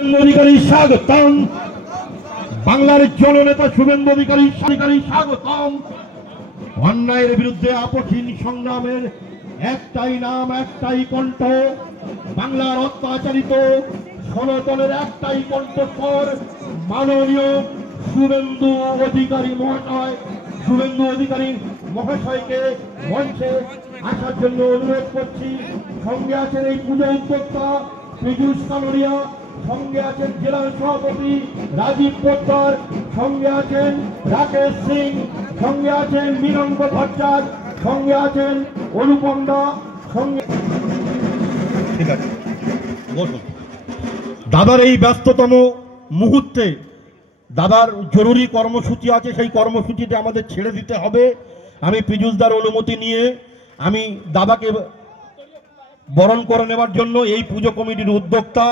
অধিকারী স্বাগতম। বাংলার জননেতা শুভেন্দু অধিকারী স্বাগতম। অন্যায়ের বিরুদ্ধে আপসহীন সংগ্রামের একটাই নাম, একটাই কণ্ঠ। বাংলার অত্যাচারিত সনাতনের একটাই কণ্ঠস্বর মাননীয় শুভেন্দু অধিকারী মহাশয়। শুভেন্দু অধিকারী মহাশয়কে মঞ্চে আসার জন্য অনুরোধ করছি। সঙ্গে আছেন এই পুজো উদ্যোক্তা পীযূষ কানোরিয়া, সঙ্গে আছেন জেলা সভাপতি রাজীব পোদ্দার, সঙ্গে আছেন রাকেশ সিং, সঙ্গে আছেন মীরাঙ্গ ভট্টাচার্য, সঙ্গে আছেন অনুপম দা, সঙ্গে ঠিক আছে। দাদার এই ব্যস্ততম মুহূর্তে দাদার জরুরি কর্মসূচি আছে, সেই কর্মসূচিতে আমাদের ছেড়ে দিতে হবে। আমি পীযূষদার অনুমতি নিয়ে আমি দাদাকে বরণ করে নেওয়ার জন্য এই পুজো কমিটির উদ্যোক্তা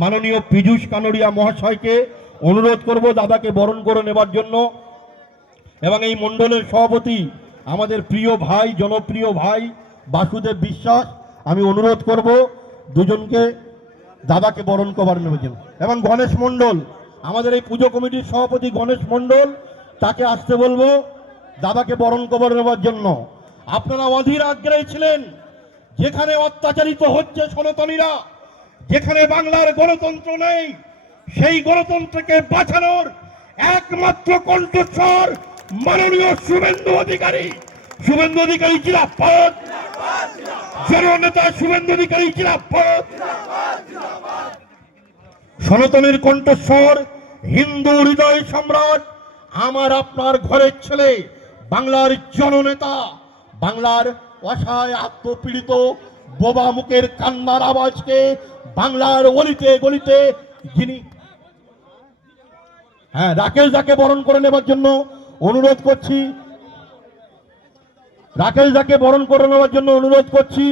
মাননীয় পীযূষ কানোরিয়া মহাশয়কে অনুরোধ করব দাদাকে বরণ করে নেবার জন্য। এবং এই মণ্ডলের সভাপতি আমাদের প্রিয় ভাই, জনপ্রিয় ভাই বাসুদেব বিশ্বাস, আমি অনুরোধ করব দুজনকে দাদাকে বরণ করে নেবার জন্য। এবং গণেশ মণ্ডল, আমাদের এই পুজো কমিটির সভাপতি গণেশ মণ্ডল, তাকে আসতে বলবো দাদাকে বরণ করে নেবার জন্য। আপনারা অধীর আগ্রহী ছিলেন, যেখানে অত্যাচারিত হচ্ছে সনাতনীরা, যেখানে বাংলার গণতন্ত্র নেই, সেই গণতন্ত্রকে বাঁচানোর একমাত্র কণ্ঠস্বর মাননীয় শুভেন্দু অধিকারী। শুভেন্দু অধিকারী জিন্দাবাদ, জননেতা শুভেন্দু অধিকারী জিন্দাবাদ। সনাতনের কণ্ঠস্বর, হিন্দু হৃদয় সম্রাট, আমার আপনার ঘরের ছেলে, বাংলার জননেতা, বাংলার অসহায় আত্মপীড়িত বোবা মুখের কান্নার আওয়াজকে বাংলার অলিতে গলিতে যিনি রাকেশ দাকে বরণ করে নেবার জন্য অনুরোধ করছি। রাকেশ দাকে বরণ করে নেওয়ার জন্য অনুরোধ করছি।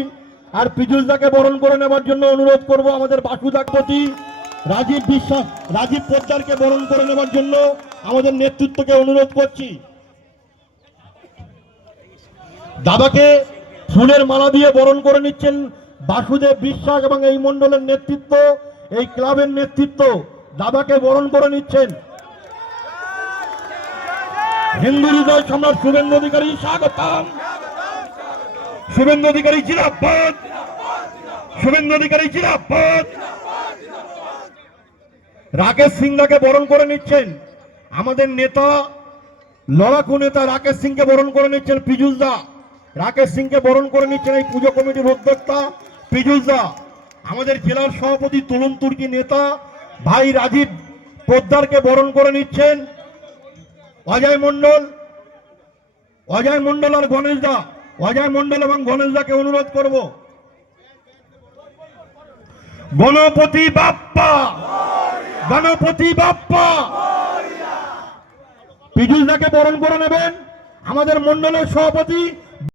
আর পীযূষ দাকে বরণ করে নেবার জন্য অনুরোধ করব আমাদের বাসুদার প্রতি। রাজীব বিশ্বাস, রাজীব পোদ্দারকে বরণ করে নেবার জন্য আমাদের নেতৃত্বকে অনুরোধ করছি। দাদাকে ফুলের মালা দিয়ে বরণ করে নিচ্ছেন বাসুদেব বিশ্বাস এবং এই মণ্ডলের নেতৃত্ব, এই ক্লাবের নেতৃত্ব দাদাকে বরণ করে নিচ্ছেন। হিন্দু হৃদয় সম্রাট শুভেন্দু অধিকারী স্বাগতম। শুভেন্দু অধিকারী জিন্দাবাদ, শুভেন্দু অধিকারী জিন্দাবাদ। রাকেশ সিংকে বরণ করে নিচ্ছেন আমাদের নেতা, লড়াকু নেতা রাকেশ সিংকে বরণ করে নিচ্ছেন পীযূষ দা। রাকেশ সিংকে বরণ করে নিচ্ছেন এই পুজো কমিটির উদ্যোক্তা পীযূষ দা। আমাদের জেলার সভাপতি তরুণ তুর্কি নেতা ভাই রাজীব পোদ্দারকে বরণ করে নিচ্ছেন অজয় মণ্ডল, অজয় মণ্ডল আর গণেশ দা। অজয় মণ্ডল এবং গণেশ দাকে অনুরোধ করব। গণপতি বাপ্পা, গণপতি বাপ্পা। পীযূষ দাকে বরণ করে নেবেন আমাদের মণ্ডলের সভাপতি